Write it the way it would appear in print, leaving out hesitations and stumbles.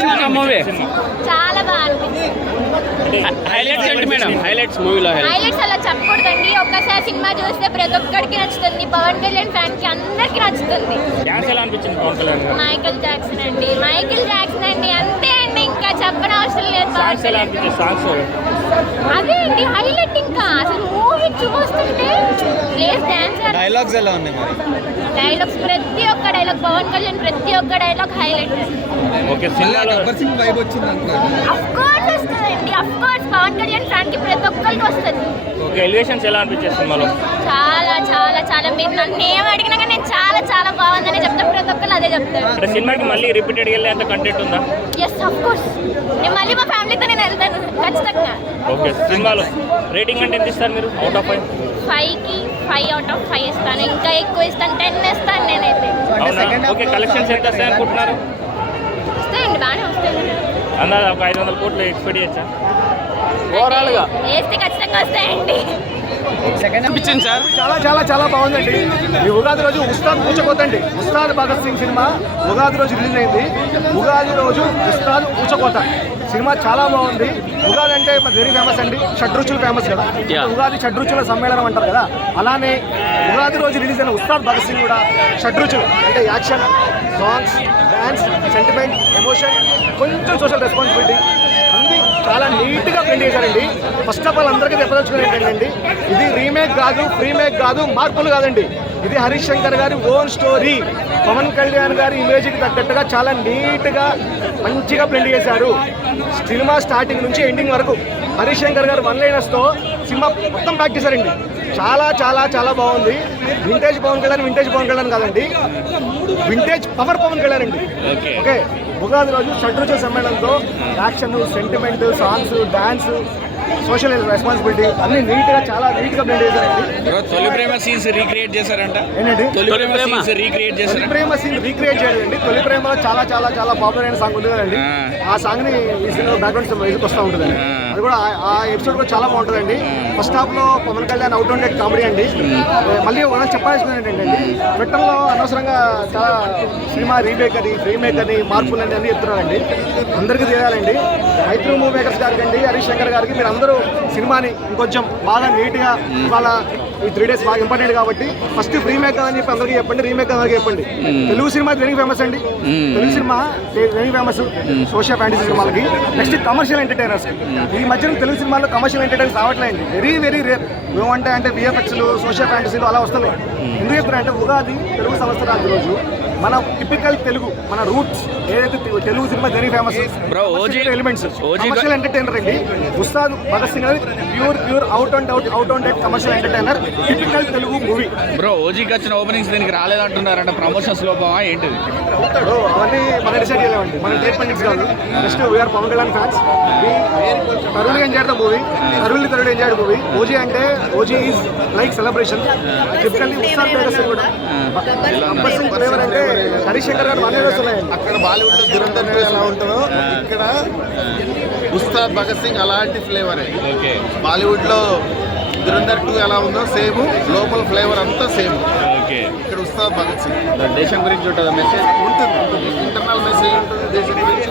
అనిపించింది మూవీ? చాలా బాగా అనిపించింది. హైలైట్స్ ఏంటి మేడం? హైలైట్స్ మూవీలో హైలైట్స్ అలా చెప్పకూడదండి. ఒక్కసారి సినిమా చూస్తే ప్రతి ఒక్కరికి నచ్చుతుంది. పవన్ కళ్యాణ్ ఫ్యాన్ కి అందరికి నచ్చుతుంది. డాన్స్ ఎలా అనిపించింది పవన్ కళ్యాణ్ గారు? మైకేల్ జాక్సన్ అండి అంతే అండి, ఇంకా చెప్పనవసరం లేదు. సాంగ్స్ ఎలా అనిపించింది? సాంగ్స్ అదే అండి హైలైట్. ఇంకా అసలు మూవీ చూస్తుంటే ప్లేస్ డాన్స్ డైలాగ్స్ ఎలా ఉన్నాయి మరి? డైలాగ్స్ ప్రతి ఒక్క డైలాగ్, పవన్ కళ్యాణ్ ప్రతి ఒక్క డైలాగ్ హైలైట్. ఓకే, సినిమాలో గబ్బర్ సింగ్ వైబ్ వచ్చింది అంటున్నారు. అఫ్ కోర్స్ వస్తుందండి, of course Pawan Kalyan fan కి ప్రతి ఒక్కరికి వస్తుంది. ఓకే, ఎలివేషన్స్ ఎలా అనిపించింది సినిమాలో? చాలా చాలా చాలా, మీరు నన్ను ఏం అడిగినా కానీ నేను చాలా చాలా బాగుందని చెప్తాను. ప్రతి ఒక్కరు అదే చెప్తారు. అంటే సినిమాకి మళ్ళీ రిపీటెడ్ వెళ్ళే అంత కంటెంట్ ఉందా? ఎస్ అఫ్ కోర్స్, నేను మళ్ళీ మా ఫ్యామిలీతో నేను వెళ్తాను ఖచ్చితంగా. ఓకే, సినిమాలో రేటింగ్ అంటే ఎంత ఇస్తారు మీరు అవుట్ ఆఫ్ 5? 5కి 5 అవుట్ ఆఫ్ 5 ఇస్తాను. ఇంకా ఎక్కువ ఇస్తాను, 10 ఇస్తాను నేనైతే. అవునా? ఓకే, కలెక్షన్స్ ఎంత వస్తాయి అనుకుంటున్నారు? వస్తాయండి, బాగానే వస్తాయి. అన్నది ఒక 500 కోట్లు ఎక్స్పెక్ట్ చేయొచ్చా ఓవరాల్గా? వేస్తే ఖచ్చితంగా వస్తాయండి. అనిపించింది సార్? చాలా చాలా చాలా బాగుందండి. ఈ ఉగాది రోజు ఉస్తాద్ ఊచకోతండి. ఉస్తాద్ భగత్ సింగ్ సినిమా ఉగాది రోజు రిలీజ్ అయింది. ఉగాది రోజు ఉస్తాద్ ఊచకోత సినిమా చాలా బాగుంది. ఉగాది అంటే వెరీ ఫేమస్ అండి, షడ్రుచులు ఫేమస్ కదా. ఉగాది షడ్రుచుల సమ్మేళనం అంటారు కదా, అలానే ఉగాది రోజు రిలీజ్ అయిన ఉస్తాద్ భగత్ సింగ్ కూడా షడ్రుచులు అంటే action, songs, dance, sentiment, emotion, కొంచెం సోషల్ రెస్పాన్సిబిలిటీ అన్నీ చాలా నీట్గా ప్రింట్ చేశారండి. ఫస్ట్ ఆఫ్ ఆల్ అందరికీ చెప్పదలుచుకుని ఏంటంటే, ఇది రీమేక్ కాదు, ప్రీమేక్ కాదు, మార్పులు కాదండి. ఇది హరీష్ శంకర్ గారి ఓన్ స్టోరీ. పవన్ కళ్యాణ్ గారి ఇమేజ్కి తగ్గట్టుగా చాలా నీట్గా మంచిగా ప్రింట్ చేశారు. సినిమా స్టార్టింగ్ నుంచి ఎండింగ్ వరకు హరీష్ శంకర్ గారు వన్ లైనర్స్తో సినిమా మొత్తం ప్యాక్ చేశారండి. చాలా చాలా చాలా బాగుంది. వింటేజ్ పవన్ కళ్యాణ్ కాదండి, వింటేజ్ పవర్ పవన్ కళ్యాణ్ అండి. ఓకే, ఉగాది రోజు షడ్రుచుల సమ్మేళనంతో action, sentiment, songs, dance, social responsibility అన్ని నీట్గా చాలా నీట్గా ప్రింట్ చేశారండి. తొలి ప్రేమ సీన్స్ రీక్రియేట్ చేశారంట. ఏంటండి తొలి ప్రేమ సీన్స్ రీక్రియేట్ చేశారు. తొలి ప్రేమ సీన్ రీక్రియేట్ చేయలేదండి. తొలి ప్రేమలో చాలా చాలా చాలా పాపులర్ అయిన సాంగ్ ఉంది కదండి, ఆ సాంగ్ ని ఈ సినిమా బ్యాక్గ్రౌండ్ మ్యూజిక్ వస్తూ ఉంటుందండి. అది కూడా ఆ ఎపిసోడ్ కూడా చాలా బాగుంటుందండి. ఫస్ట్ హాఫ్ లో Pawan Kalyan out and comedy అండి. మళ్ళీ చెప్పాల్సింది ఏంటంటే, ట్విట్టర్లో అనవసరంగా చాలా సినిమా రీమేక్ అని మార్పులు అని చెప్తున్నారండి. అందరికీ తెలియాలండి, మైత్రి మూవీ మేకర్స్ గారికి అండి, హరీష్ శంకర్ గారికి, మీరు అందరూ సినిమాని ఇంకొంచెం బాగా నీట్గా ఇవాళ ఈ 3 days బాగా ఇంపార్టెంట్ కాబట్టి ఫస్ట్ రీమేక్ అని చెప్పి అందరికీ చెప్పండి, రీమేక్ అందరికీ చెప్పండి. తెలుగు సినిమా దేనికి ఫేమస్ అండి? తెలుగు సినిమా దేనికి ఫేమస్? సోషల్ ఫ్యాంటసీ సినిమాలకి. Next commercial entertainers. ఈ మధ్యన తెలుగు సినిమాల్లో కమర్షియల్ ఎంటర్టైనర్స్ రావట్లేదు, వెరీ వెరీ రేర్. ఏమంటే విఎఫ్ఎక్స్లు, సోషల్ ఫ్యాంటసీలు అలా వస్తున్నాయి. ఎందుకు చెప్తున్నారంటే, ఉగాది తెలుగు సంవత్సరాది రోజు మన టిపికల్ తెలుగు, మన రూట్స్ ఏదైతే తెలుగు సినిమా దేనికి ఫేమస్ ఎలిమెంట్స్, కమర్షియల్ ఎంటర్టైనర్ అండి. ఉస్తాద్ భగత్ సింగ్ అనేది pure out and out commercial entertainer, typical Telugu movie. Bro ఓజీకి వచ్చిన ఓపెనింగ్స్ దీనికి రాలేదంటున్నారంట, ప్రమోషన్స్ లోపమా ఏంటిది? అవన్నీ మనం డిసైడ్ చేయలేమండి, మన ట్రీట్మెంట్స్ కాదు. Just we are Pawan Kalyan fans. Tarun enjoy the movie, Tarun enjoy movie. OG అంటే OG is like celebration. Typically Ustaad Bhagat Singh కూడా గబ్బర్ సింగ్ ఫ్లేవర్ అంటే హరీష్ శంకర్ గారు వన్ లైనర్స్ ఉన్నాయండి. అక్కడ బాలీవుడ్ దురంధర్ ఎలా ఉంటుందో ఇక్కడ ఉస్తాద్ భగత్ సింగ్ అలాంటి ఫ్లేవరే. బాలీవుడ్ లో దురంధర్ 2 ఎలా ఉందో సేమ్, లోపల ఫ్లేవర్ అంతా సేమ్. ఇక్కడ ఉస్తాద్ భగత్ సింగ్ దేశం గురించి ఉంటుంది మెసేజ్ ఉంటుంది, ఇంటర్నల్ మెసేజ్ ఉంటుంది దేశం గురించి.